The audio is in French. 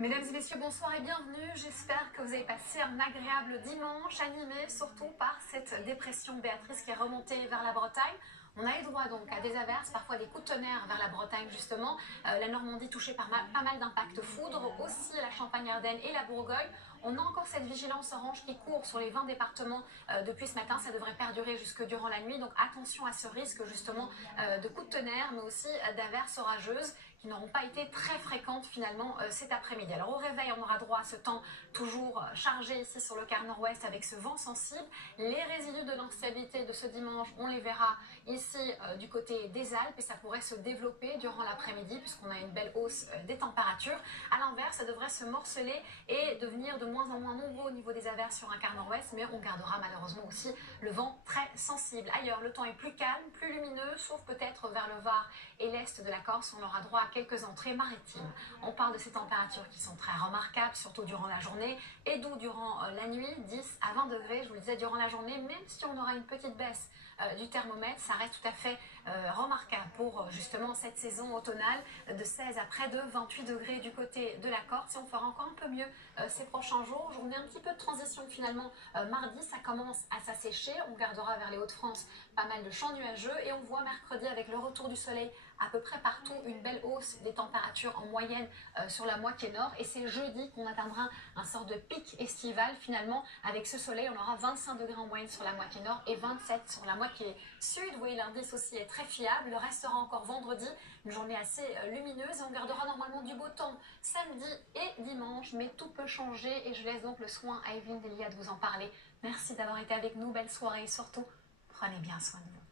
Mesdames et messieurs, bonsoir et bienvenue. J'espère que vous avez passé un agréable dimanche, animé surtout par cette dépression Béatrice qui est remontée vers la Bretagne. On a eu droit donc à des averses, parfois des coups de tonnerre vers la Bretagne justement. La Normandie touchée par pas mal d'impacts foudre, aussi la Champagne-Ardenne et la Bourgogne. On a encore cette vigilance orange qui court sur les 20 départements depuis ce matin. Ça devrait perdurer jusque durant la nuit. Donc attention à ce risque justement de coups de tonnerre, mais aussi d'averses orageuses qui n'auront pas été très fréquentes finalement cet après-midi. Alors au réveil, on aura droit à ce temps toujours chargé ici sur le quart nord-ouest avec ce vent sensible. Les résidus de l'instabilité de ce dimanche, on les verra ici du côté des Alpes et ça pourrait se développer durant l'après-midi puisqu'on a une belle hausse des températures. À l'inverse, ça devrait se morceler et devenir de moins en moins nombreux au niveau des averses sur un quart nord-ouest, mais on gardera malheureusement aussi le vent très sensible. Ailleurs, le temps est plus calme, plus lumineux, sauf peut-être vers le Var et l'est de la Corse, on aura droit à quelques entrées maritimes. On parle de ces températures qui sont très remarquables, surtout durant la journée, et d'où durant la nuit, 10 à 20 degrés, je vous le disais, durant la journée, même si on aura une petite baisse du thermomètre, ça reste tout à fait remarquable pour justement cette saison automnale, de 16 à près de 28 degrés du côté de la Corse, et on fera encore un peu mieux ces prochains jours. Journée un petit peu de transition finalement, mardi, ça commence à s'assécher, on gardera vers les Hauts-de-France pas mal de champs nuageux, et on voit mercredi avec le retour du soleil à peu près partout une belle hausse des températures en moyenne sur la moitié nord, et c'est jeudi qu'on atteindra un sort de pic estival finalement. Avec ce soleil, on aura 25 degrés en moyenne sur la moitié nord et 27 sur la moitié sud. Vous voyez, l'indice aussi est très fiable. Le restera encore vendredi, une journée assez lumineuse, et on gardera normalement du beau temps samedi et dimanche, mais tout peut changer et je laisse donc le soin à Evelyne Delia de vous en parler. Merci d'avoir été avec nous, belle soirée et surtout, prenez bien soin de vous.